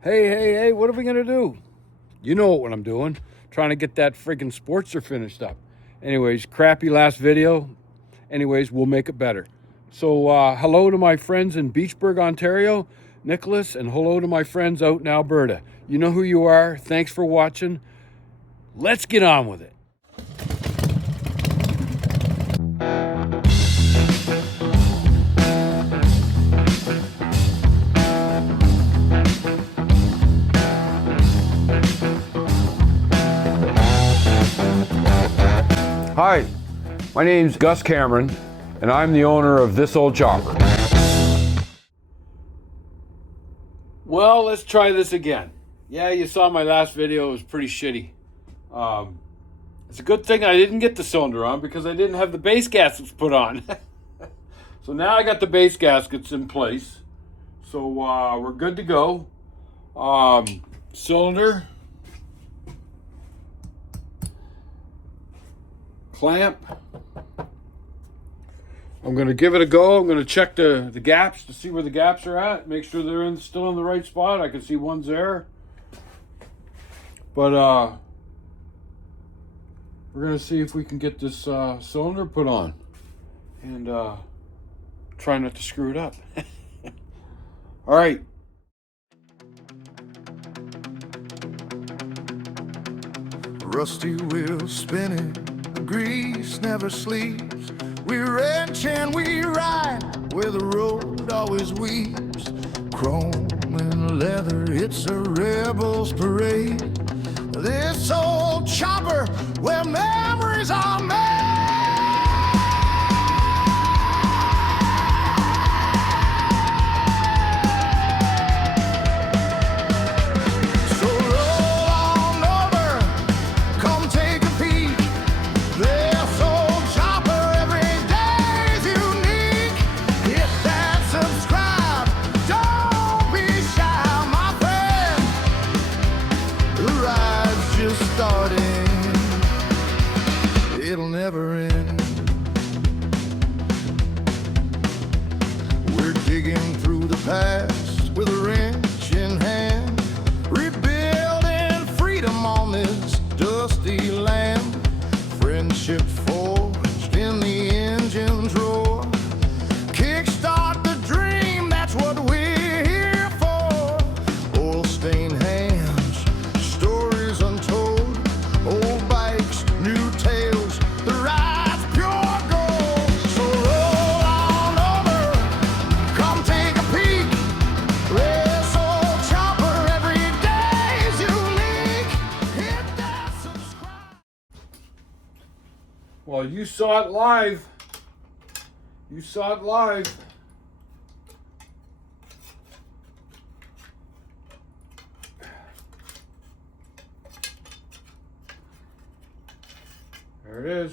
Hey, what are we gonna do? You know what I'm doing. Trying to get that friggin' Sportster finished up. Anyways, crappy last video. Anyways, we'll make it better. So, hello to my friends in Beachburg, Ontario, Nicholas, and hello to my friends out in Alberta. You know who you are. Thanks for watching. Let's get on with it. Hi, my name's Gus Cameron, and I'm the owner of This Old Chopper. Well, let's try this again. Yeah, you saw my last video. It was pretty shitty. It's a good thing I didn't get the cylinder on because I didn't have the base gaskets put on. So now I got the base gaskets in place. So we're good to go. Cylinder. Clamp. I'm going to give it a go. I'm going to check the gaps to see where the gaps are at. Make sure they're still in the right spot. I can see one's there. But we're going to see if we can get this cylinder put on. And try not to screw it up. All right. Rusty wheels spinning, the grease never sleeps. We wrench and we ride where the road always weeps. Chrome and leather, it's a rebel's parade. This old chopper where memories are made. It'll never end. We're digging through the past with a wrench in hand, rebuilding freedom on this dusty land. Friendship forged in the engine's roar. Kickstart the dream, that's what we're here for. Oil-stained hands, stories untold, old bikes, new tales. The ride's pure gold. So roll on over, come take a peek. This old chopper every day's unique. Hit that subscribe. Well, you saw it live. You saw it live. There it is.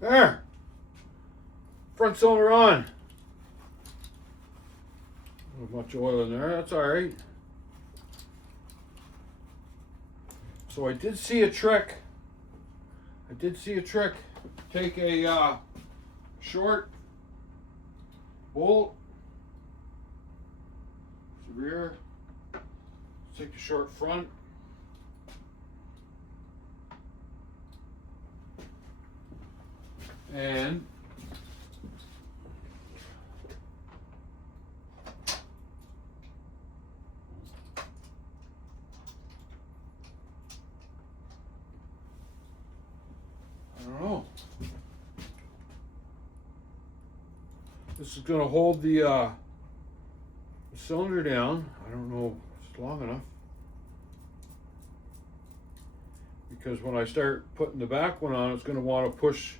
There. Front cylinder on. Not much oil in there. That's all right. So I did see a trick. Take a short bolt. The rear. Take the short front. And I don't know. This is going to hold the cylinder down. I don't know if it's long enough, because when I start putting the back one on, it's going to want to push.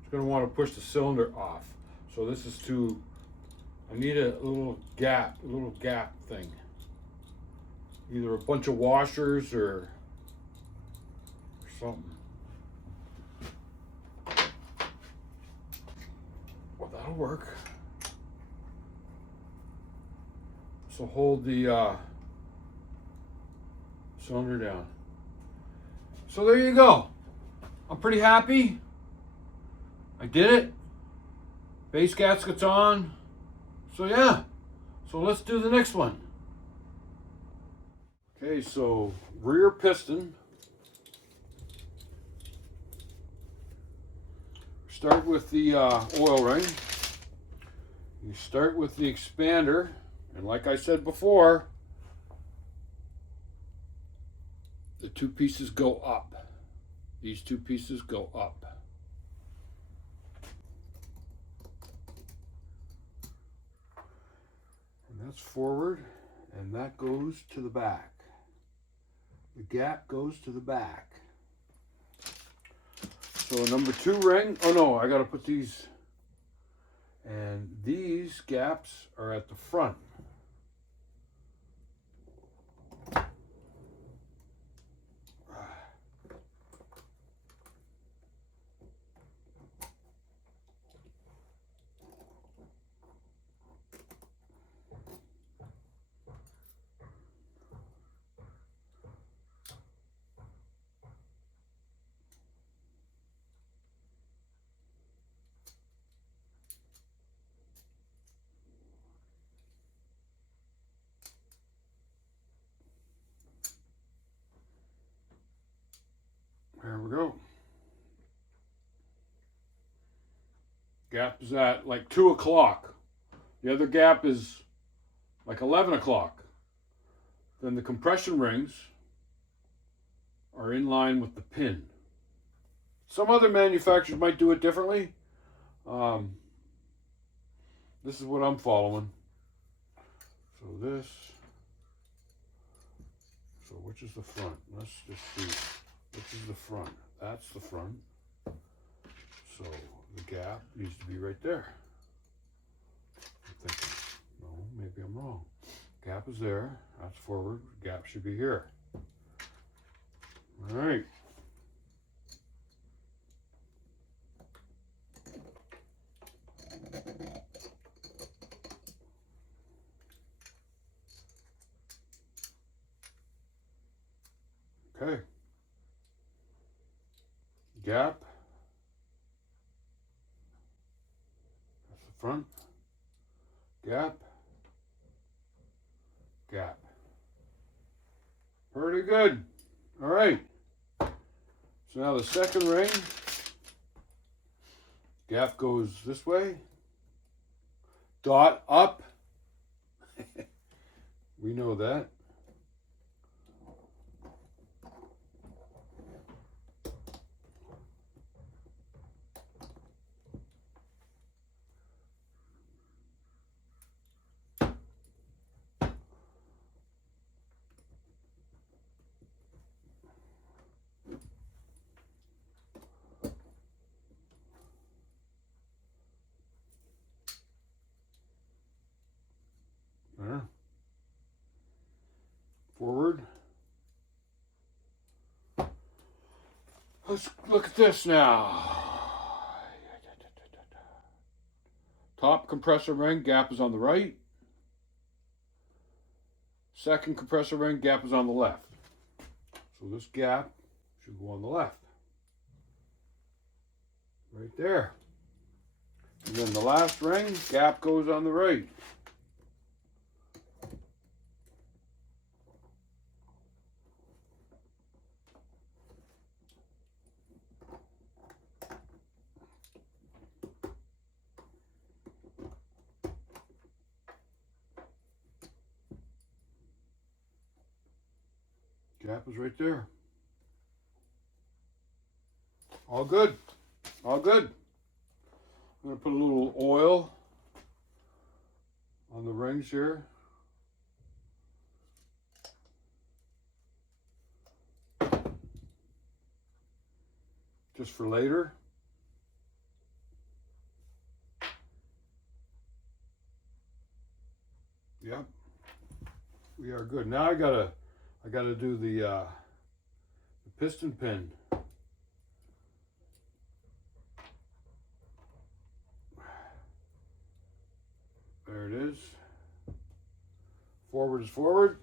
It's going to want to push the cylinder off. So this is to. I need a little gap thing. Either a bunch of washers or something. Well, that'll work. So hold the cylinder down. So there you go. I'm pretty happy. I did it. Base gasket's on. So yeah. So let's do the next one. Okay, so rear piston. Start with the oil ring. You start with the expander, and like I said before, the two pieces go up. These two pieces go up. And that's forward, and that goes to the back. The gap goes to the back. So number 2 ring, oh no, I gotta put these, and these gaps are at the front. There we go. Gap is at like 2 o'clock. The other gap is like 11 o'clock. Then the compression rings are in line with the pin. Some other manufacturers might do it differently. This is what I'm following. So this. So which is the front? Let's just see. Which is the front? That's the front. So the gap needs to be right there. I'm thinking, no, maybe I'm wrong. Gap is there. That's forward. Gap should be here. All right. Okay. Gap. That's the front. Gap. Gap. Pretty good. All right. So now the second ring. Gap goes this way. Dot up. We know that. There. Forward. Let's look at this now. Top compressor ring, gap is on the right. Second compressor ring, gap is on the left. So this gap should go on the left. Right there. And then the last ring, gap goes on the right. Gap is right there. All good. All good. I'm going to put a little oil on the rings here. Just for later. Yep. We are good. Now I gotta do the piston pin. There it is. Forward is forward.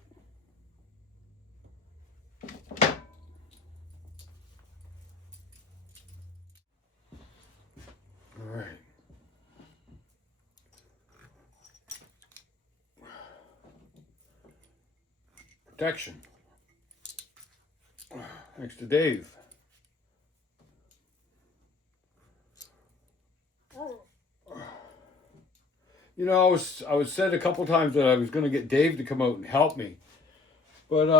All right. Protection. Thanks to Dave. You know, I was said a couple times that I was going to get Dave to come out and help me. But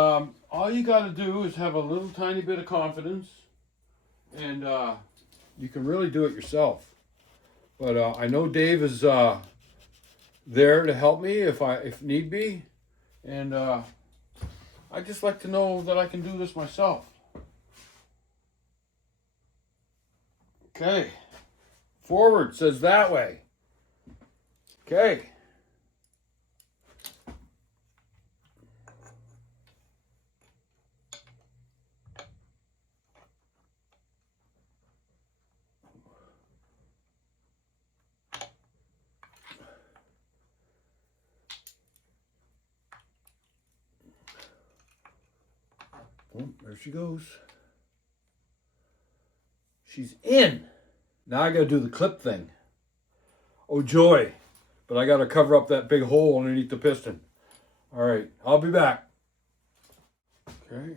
all you got to do is have a little tiny bit of confidence, and you can really do it yourself. But I know Dave is there to help me if need be, and I just like to know that I can do this myself. Okay, forward says that way. Okay. Oh, there she goes. She's in. Now I gotta do the clip thing. Oh joy. But I gotta cover up that big hole underneath the piston. All right, I'll be back. Okay.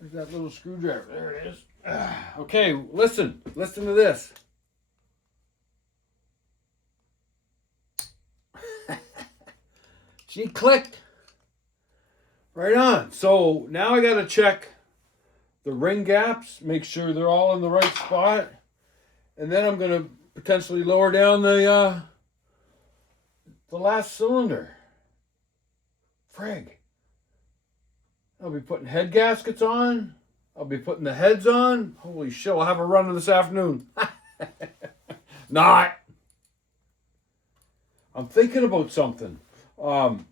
There's that little screwdriver. There it is. Okay, listen to this. She clicked. Right on. So now I gotta check the ring gaps, make sure they're all in the right spot. And then I'm gonna potentially lower down the last cylinder. Frig. I'll be putting head gaskets on. I'll be putting the heads on. Holy shit, I'll have a run this afternoon. Not. I'm thinking about something. So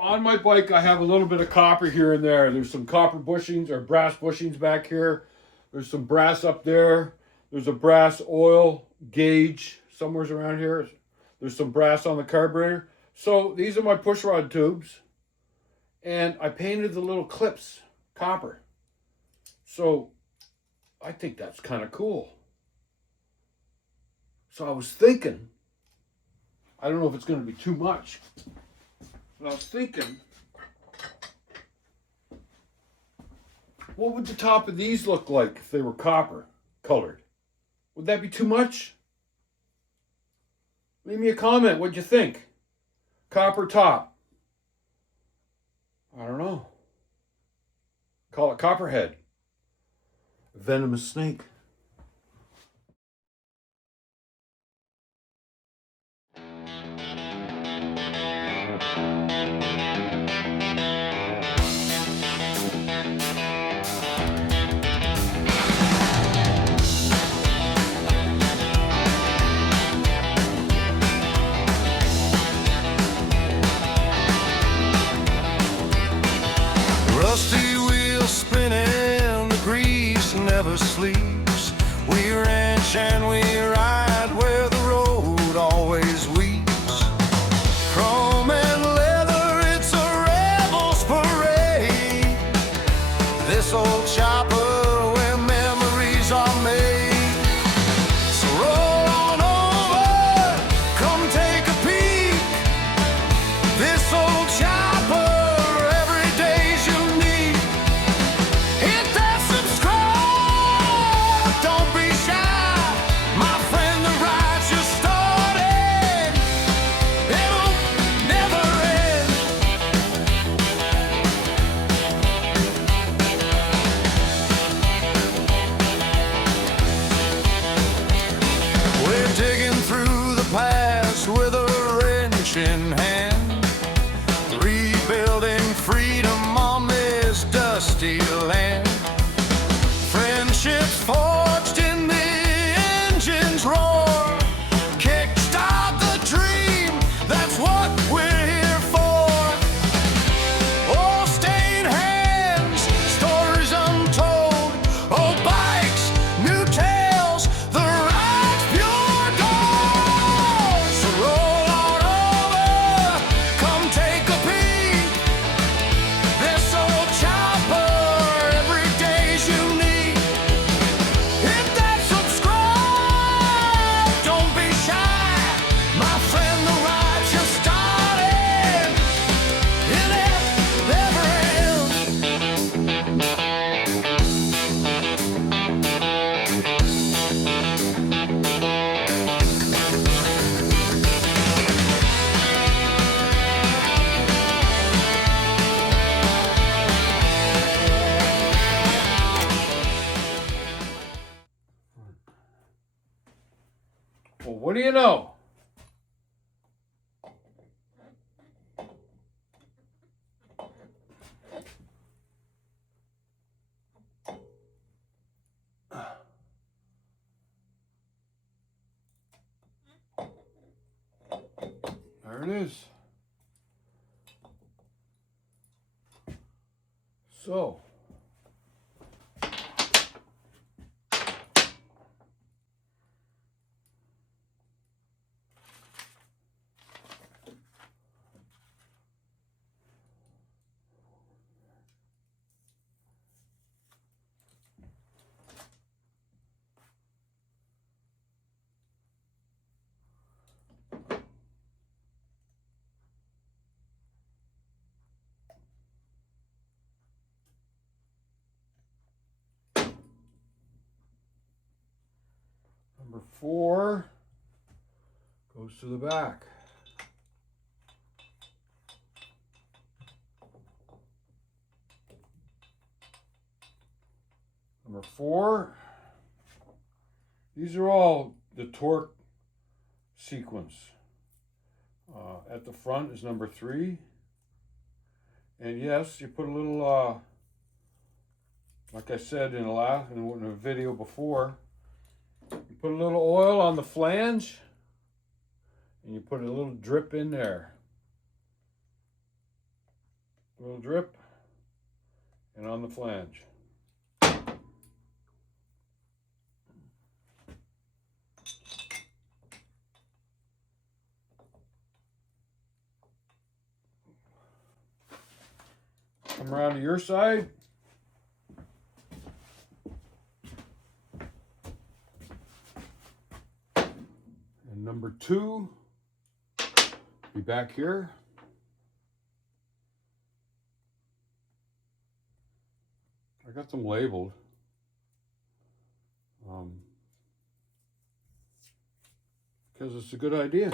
on my bike, I have a little bit of copper here and there. There's some copper bushings or brass bushings back here. There's some brass up there. There's a brass oil gauge somewhere around here. There's some brass on the carburetor. So these are my push rod tubes. And I painted the little clips copper. So I think that's kind of cool. So I was thinking, I don't know if it's going to be too much, but I was thinking, what would the top of these look like if they were copper colored? Would that be too much? Leave me a comment. What'd you think? Copper top. I don't know. Call it copperhead. Venomous snake. Rusty wheels spinning, the grease never sleeps. We ranch and we ride where the road always weeps. Chrome and leather Well, what do you know? There it is. So, number 4 goes to the back. Number 4, these are all the torque sequence. At the front is number 3. And yes, you put a little, like I said in a video before, you put a little oil on the flange and you put a little drip in there. A little drip and on the flange. Come around to your side. And number 2, be back here. I got them labeled. Because it's a good idea.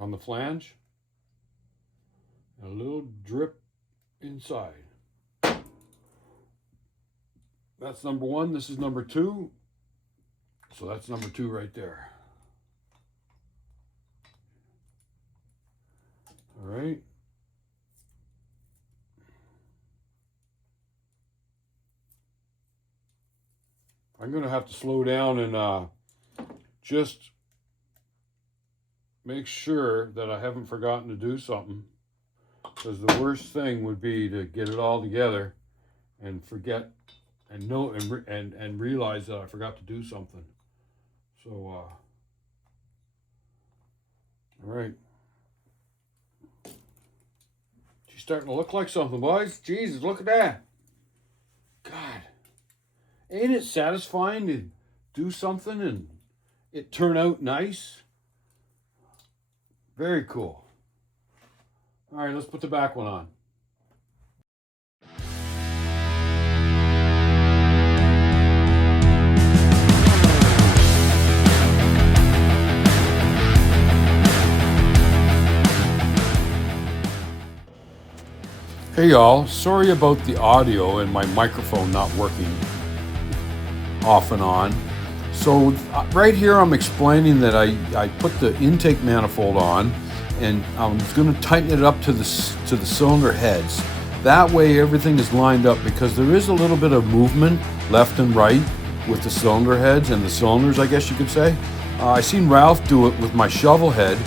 On the flange. A little drip inside. That's number 1. This is number 2. So that's number 2 right there. All right. I'm going to have to slow down and just make sure that I haven't forgotten to do something. Because the worst thing would be to get it all together and forget and know and realize that I forgot to do something. So, all right. She's starting to look like something, boys. Jesus, look at that. God, ain't it satisfying to do something and it turn out nice? Very cool. All right, let's put the back one on. Hey y'all, sorry about the audio and my microphone not working off and on. So right here I'm explaining that I put the intake manifold on and I'm going to tighten it up to the cylinder heads. That way everything is lined up because there is a little bit of movement left and right with the cylinder heads and the cylinders, I guess you could say. I seen Ralph do it with my shovel head,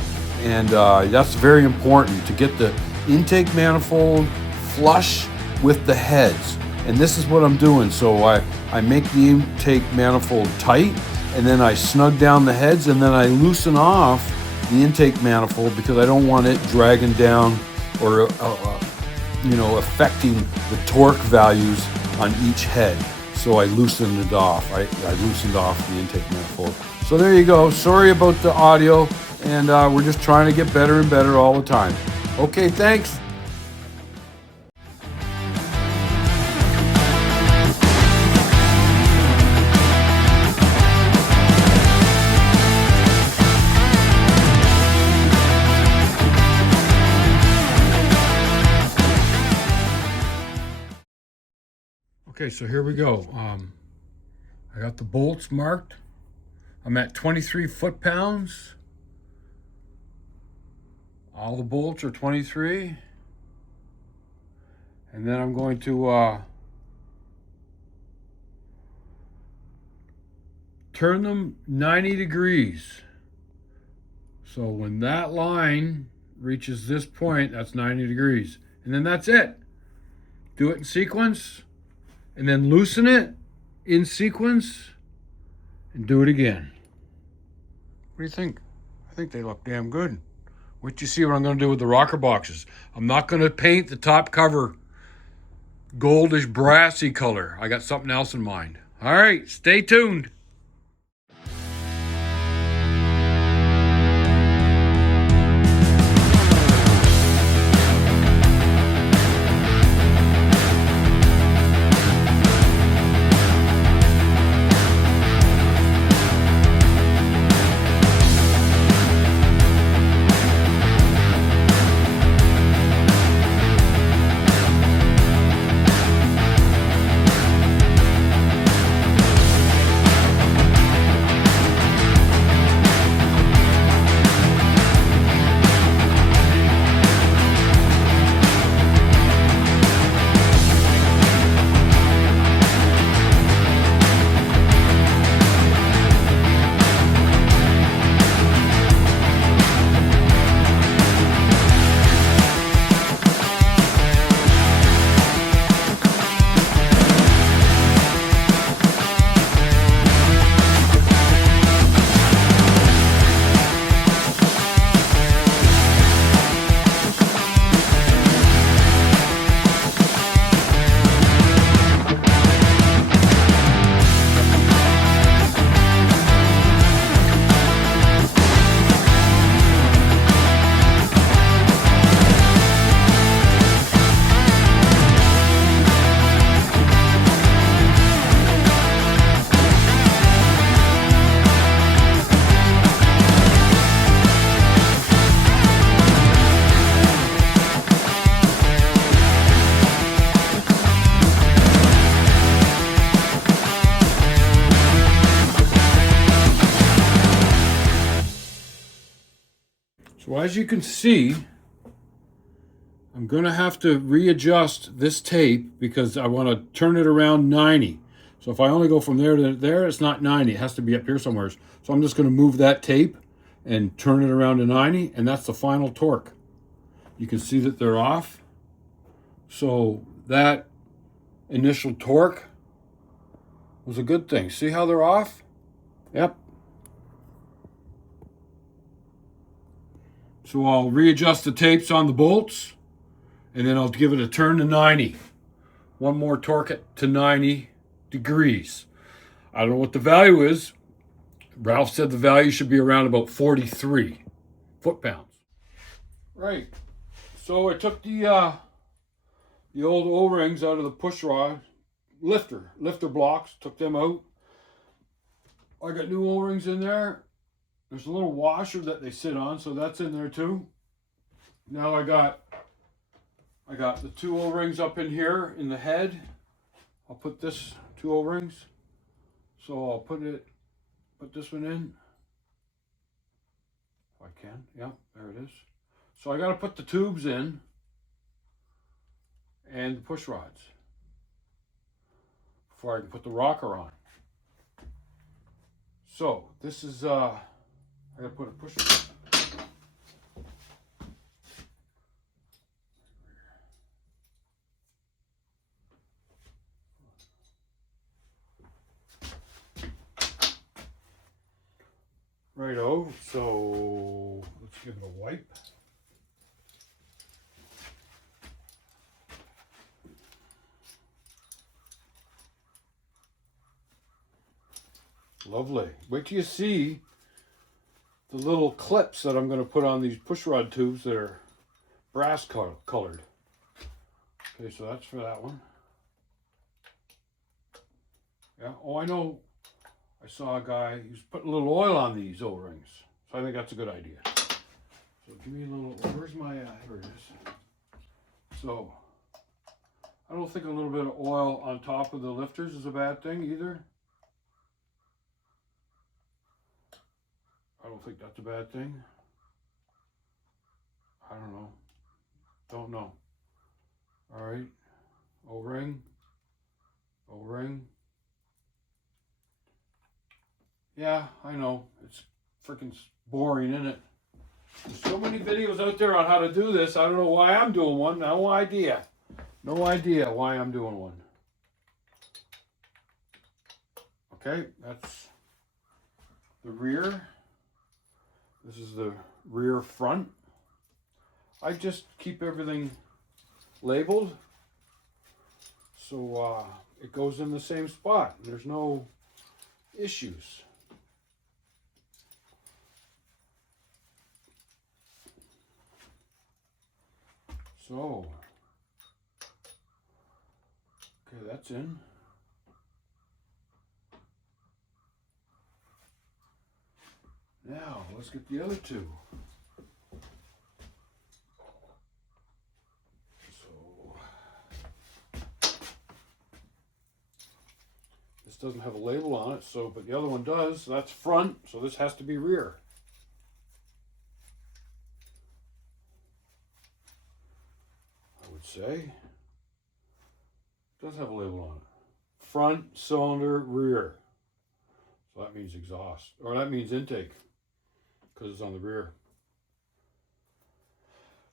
and that's very important to get the intake manifold flush with the heads. And this is what I'm doing. So I make the intake manifold tight, and then I snug down the heads, and then I loosen off the intake manifold because I don't want it dragging down or affecting the torque values on each head. So I loosened it off. I loosened off the intake manifold. So there you go. Sorry about the audio, and we're just trying to get better and better all the time. Okay, thanks. Okay, so here we go. I got the bolts marked. I'm at 23 foot-pounds. All the bolts are 23. And then I'm going to turn them 90 degrees. So when that line reaches this point, that's 90 degrees. And then that's it. Do it in sequence, and then loosen it in sequence, and do it again. What do you think? I think they look damn good. Wait till you see what I'm going to do with the rocker boxes. I'm not going to paint the top cover goldish brassy color. I got something else in mind. All right, stay tuned. So as you can see, I'm going to have to readjust this tape because I want to turn it around 90. So if I only go from there to there, it's not 90. It has to be up here somewhere. So I'm just going to move that tape and turn it around to 90, and that's the final torque. You can see that they're off. So that initial torque was a good thing. See how they're off? Yep. So I'll readjust the tapes on the bolts, and then I'll give it a turn to 90. One more torque it to 90 degrees. I don't know what the value is. Ralph said the value should be around about 43 foot-pounds. Right. So I took the old O-rings out of the push rod lifter blocks, took them out. I got new O-rings in there. There's a little washer that they sit on, so that's in there too. Now I got the two O-rings up in here in the head. I'll put this two O-rings. So I'll put this one in. If I can. Yeah, there it is. So I got to put the tubes in and the push rods before I can put the rocker on. So this is I gotta put a push rod. Righto, so let's give it a wipe. Lovely. Wait till you see the little clips that I'm going to put on these push rod tubes that are brass colored. Okay, so that's for that one. Yeah, oh, I know. I saw a guy, he was putting a little oil on these O-rings. So I think that's a good idea. So give me a little, where's my, here it is. So, I don't think a little bit of oil on top of the lifters is a bad thing either. I don't think that's a bad thing. I don't know. Don't know. All right. O-ring. O-ring. Yeah, I know. It's freaking boring, isn't it? There's so many videos out there on how to do this. I don't know why I'm doing one. No idea. No idea why I'm doing one. Okay, that's the rear. This is the rear front. I just keep everything labeled so it goes in the same spot. There's no issues. So, okay, that's in. Now, let's get the other two. So, this doesn't have a label on it, so, but the other one does, so that's front, so this has to be rear. I would say. It does have a label on it. Front cylinder rear. So that means exhaust, or that means intake, because it's on the rear.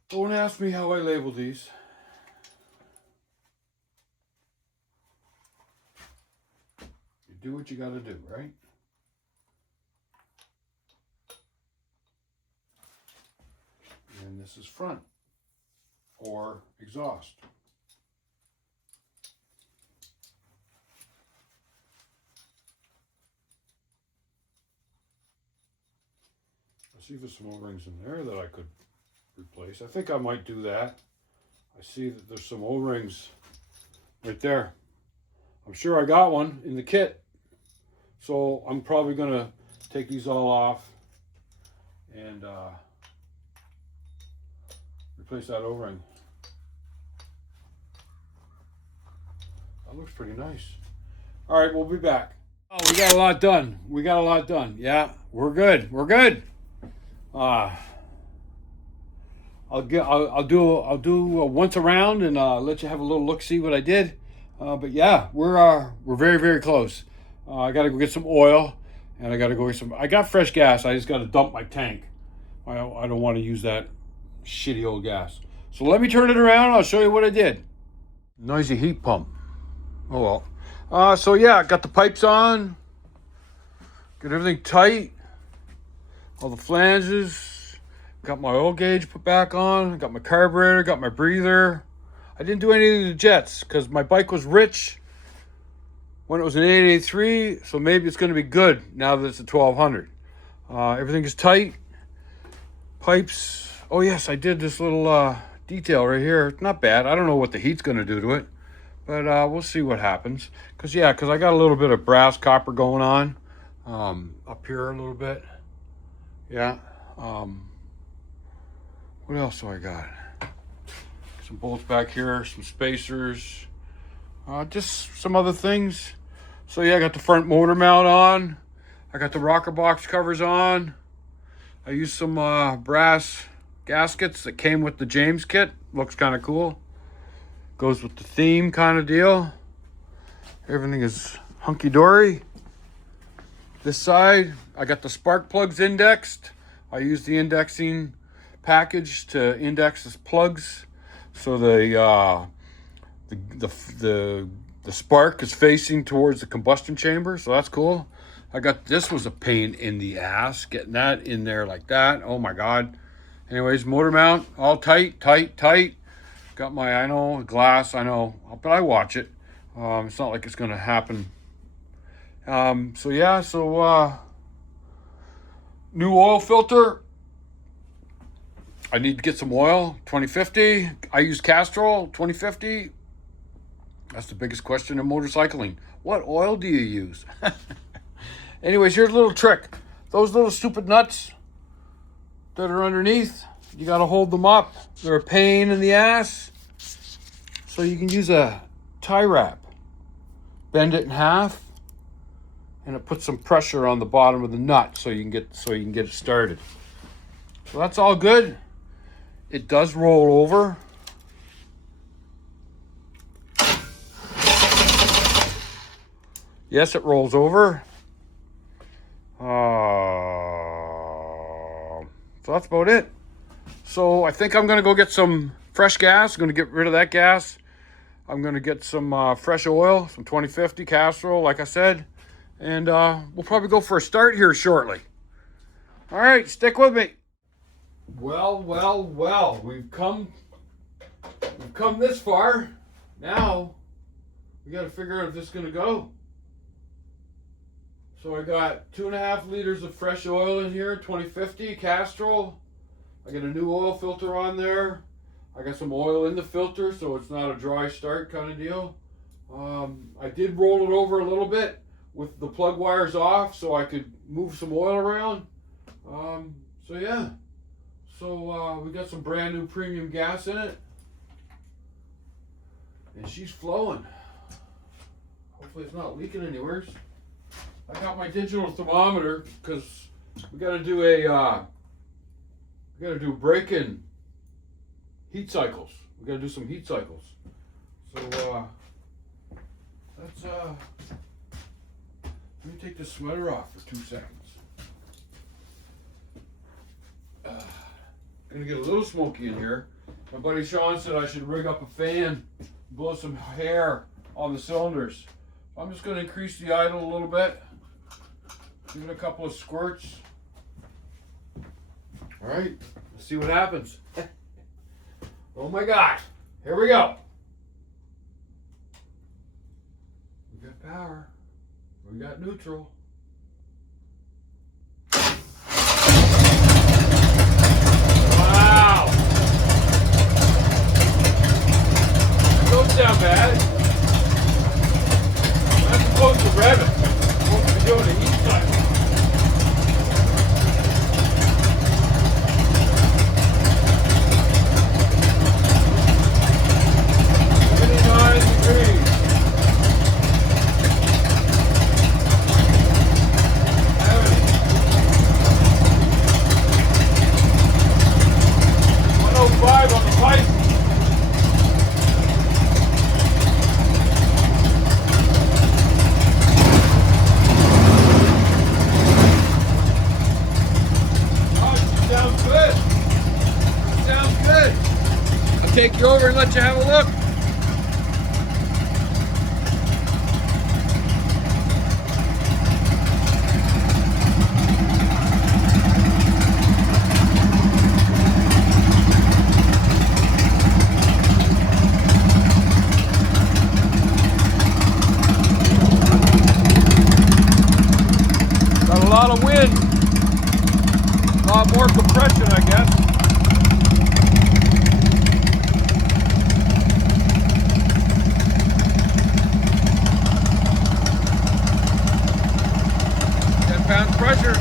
Don't ask me how I label these. You do what you got to do, right? And this is front or exhaust. See if there's some O-rings in there that I could replace. I think I might do that. I see that there's some O-rings right there. I'm sure I got one in the kit. So I'm probably going to take these all off and replace that O-ring. That looks pretty nice. All right, we'll be back. Oh, we got a lot done. We got a lot done. Yeah, we're good. We're good. I'll do a once around and let you have a little look, see what I did. But yeah, we're very, very close. I got to go get some oil, and I got to go get some. I got fresh gas. I just got to dump my tank. I don't want to use that shitty old gas. So let me turn it around. I'll show you what I did. Noisy heat pump. Oh well. So yeah, got the pipes on. Got everything tight. All the flanges, got my oil gauge put back on, got my carburetor, got my breather. I didn't do any of the jets because my bike was rich when it was an 883, so maybe it's going to be good now that it's a 1200. Everything is tight. Pipes. Oh yes, I did this little detail right here. It's not bad. I don't know what the heat's going to do to it, but we'll see what happens. Because I got a little bit of brass copper going on up here a little bit. Yeah. What else do I got? Some bolts back here, some spacers, just some other things. So yeah, I got the front motor mount on. I got the rocker box covers on. I used some brass gaskets that came with the James kit. Looks kind of cool. Goes with the theme kind of deal. Everything is hunky-dory. This side, I got the spark plugs indexed. I used the indexing package to index the plugs, so the spark is facing towards the combustion chamber. So that's cool. This was a pain in the ass getting that in there like that. Oh my god. Anyways, motor mount all tight. Got my glass. I know, but I watch it. It's not like it's gonna happen. New oil filter. I need to get some oil, 2050. I use Castrol, 2050. That's the biggest question in motorcycling. What oil do you use? Anyways, here's a little trick. Those little stupid nuts that are underneath, you got to hold them up. They're a pain in the ass. So you can use a tie wrap. Bend it in half. and it puts some pressure on the bottom of the nut so you can get it started. So that's all good. It does roll over. Yes, it rolls over. So that's about it. So I think I'm going to go get some fresh gas. I'm going to get rid of that gas. I'm going to get some fresh oil, some 2050 Castrol, like I said. And we'll probably go for a start here shortly. All right, stick with me. Well, we've come this far. Now we got to figure out if this is going to go. So I got 2.5 liters of fresh oil in here, 2050 Castrol. I got a new oil filter on there. I got some oil in the filter, so it's not a dry start kind of deal. I did roll it over a little bit with the plug wires off so I could move some oil around. So yeah. So we got some brand new premium gas in it. And she's flowing. Hopefully it's not leaking anywhere. I got my digital thermometer because we got to do break-in heat cycles. We got to do some heat cycles. So let's let me take this sweater off for 2 seconds. Gonna get a little smoky in here. My buddy Sean said I should rig up a fan, blow some hair on the cylinders. I'm just gonna increase the idle a little bit. Give it a couple of squirts. All right, let's see what happens. Oh my gosh, here we go. We got power, we got neutral. Wow, don't sound bad. I'm supposed to rev it. I'm supposed to be doing a heat cycle. 79 degrees. 105 on the pipe. Sounds good. Sounds good. I'll take you over and let you have a look. Got a lot of wind. A lot more compression, I guess. Pounds pressure.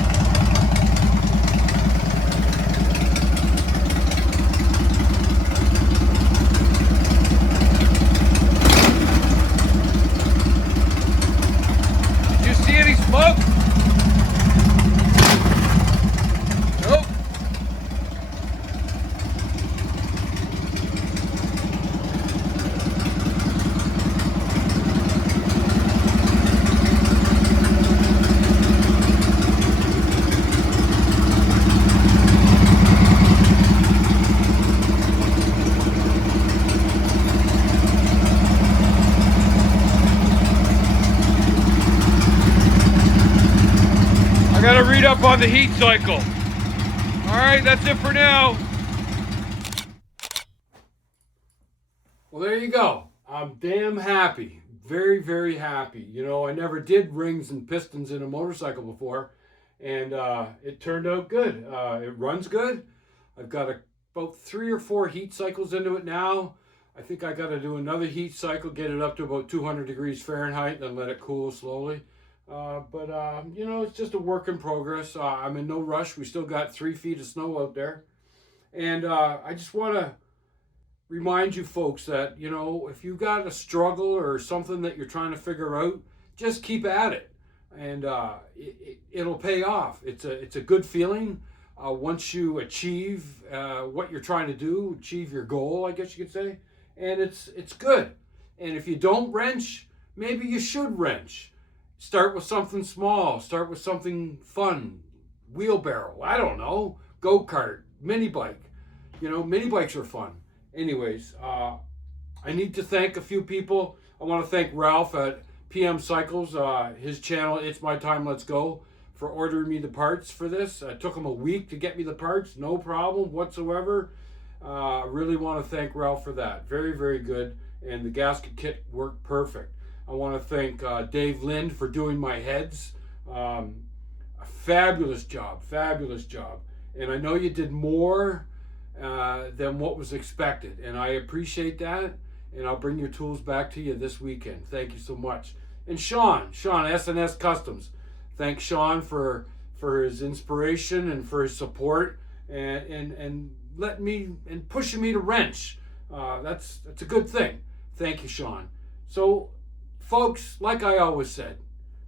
Did you see any smoke? Nope. Got to read up on the heat cycle. All right, that's it for now. Well, there you go. I'm damn happy. Very, very happy. You know, I never did rings and pistons in a motorcycle before, and it turned out good. It runs good. I've got about 3 or 4 heat cycles into it now. I think I got to do another heat cycle, get it up to about 200 degrees Fahrenheit, then let it cool slowly. You know, it's just a work in progress. I'm in no rush. We still got 3 feet of snow out there. And I just want to remind you folks that, you know, if you've got a struggle or something that you're trying to figure out, just keep at it. and it'll pay off. It's a good feeling once you achieve what you're trying to do, achieve your goal, I guess you could say, and it's good. And if you don't wrench, maybe you should wrench. Start with something small. Start with something fun. Wheelbarrow. I don't know. Go-kart. Mini bike. Mini bikes are fun. Anyways, I need to thank a few people. I want to thank Ralph at PM Cycles, his channel, It's My Time, Let's Go, for ordering me the parts for this. It took him a week to get me the parts. No problem whatsoever. I really want to thank Ralph for that. Very, very good. And the gasket kit worked perfect. I want to thank Dave Lind for doing my heads. A fabulous job. And I know you did more than what was expected. And I appreciate that. And I'll bring your tools back to you this weekend. Thank you so much. And Sean, SNS Customs. Thanks, Sean, for his inspiration and for his support and letting me and pushing me to wrench. That's a good thing. Thank you, Sean. So, folks, like I always said,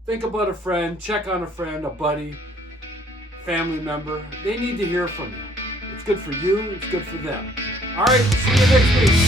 think about a friend, check on a friend, a buddy, family member. They need to hear from you. It's good for you. It's good for them. All right, see you next week.